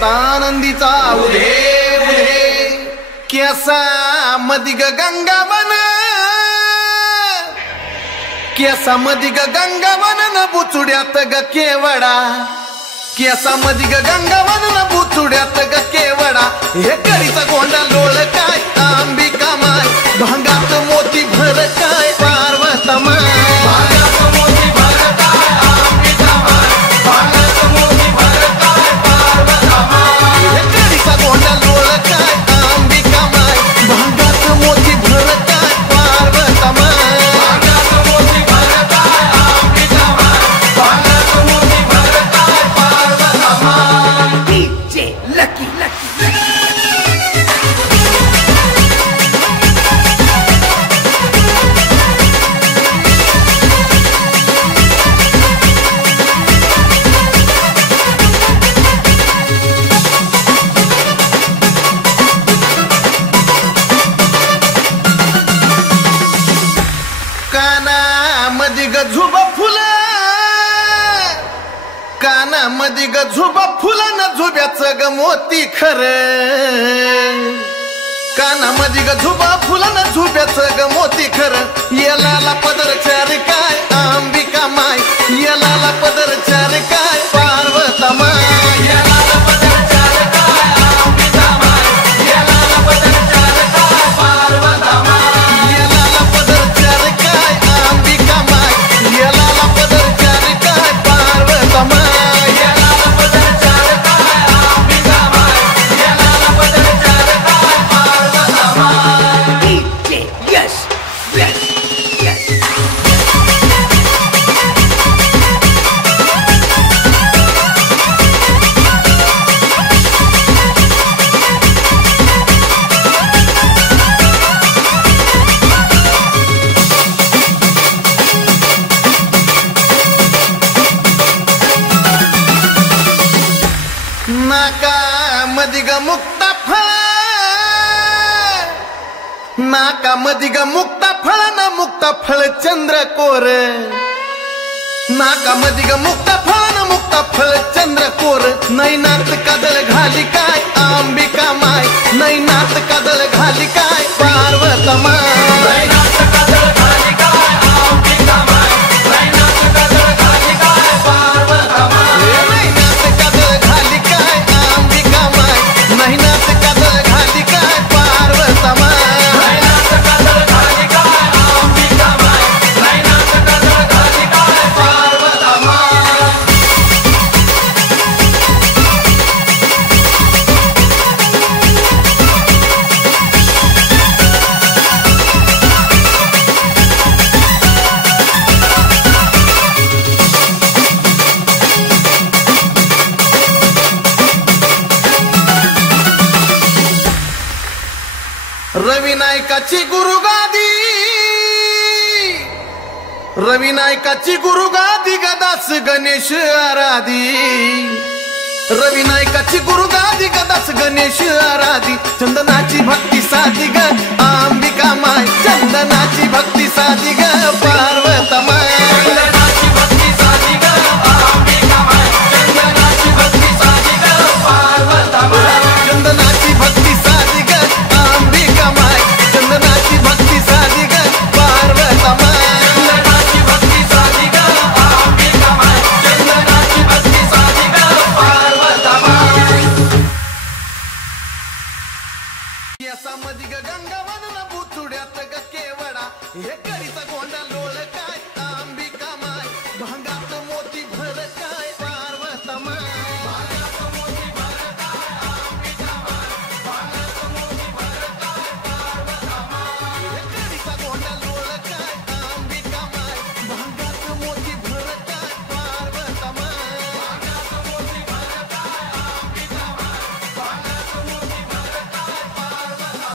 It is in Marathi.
सदानंदीचा उधे उधे केसा मदिग गंगावन केसा मदिग गंगावन न बुचुड्यात ग केवडा केसा मदिग गंगावन न बुचुड्यात ग केवडा हे करीचा गोंडा लोळ काय अंबिका माय भांगात मोती भर काय पार्वता माय भांगात मोती भर काय अंबिका माय भांगात मोती भर काय पार्वता माय हे करीचा गोंडा लोळ काय अंबिका माय भांगात मोती भर काय पार्वता माय भांगात मोती भर काय अंबिका माय भांगात मोती भर काय पार्वता माय डीजे लकी झुबा फुलं कानामध्ये ग झुबा फुलं न झुब्याचं ग मोती खरं कानामध्ये ग झुबा फुलं न झुब्याचं ग मोती खरं येलाला पदर चार काय अंबिका माय येलाला पदर चार काय पार्वता माय येलाला पदर चार काय अंबिका माय येलाला पदर चार काय पार्वता माय येलाला पदर चार काय अंबिका माय येलाला पदर चार काय पार्वता माय येलाला पदर चार काय अंबिका माय येलाला पदर चार काय पार्वता माय डीजे यस यस यस नाकामध्ये ग मुक्ता फळ नाकामध्ये ग मुक्ता फळ न मुक्ता फळ चंद्रकोर नाकामध्ये ग मुक्ता फळ न मुक्ता फळ चंद्रकोर नैनात काजळ घाली काय अंबिका माय नैनात काजळ घाली काय पार्वता माय नैनात काजळ घाली काय अंबिका माय नैनात काजळ घाली काय पार्वता माय नैनात काजळ घाली काय अंबिका माय नैनात काजळ घाली काय पार्वता माय नैनात काजळ घाली काय अंबिका माय नैनात काजळ घाली काय पार्वता माय रवी नायकाची गुरुगादी रवी नायकाची गुरुगादी गदास गणेश आराधी रवी नायकाची गुरुगादी गदास गणेश आराधी चंदनाची भक्ती साधी ग अंबिका माय चंदनाची भक्ती साधी ग पार्वता माय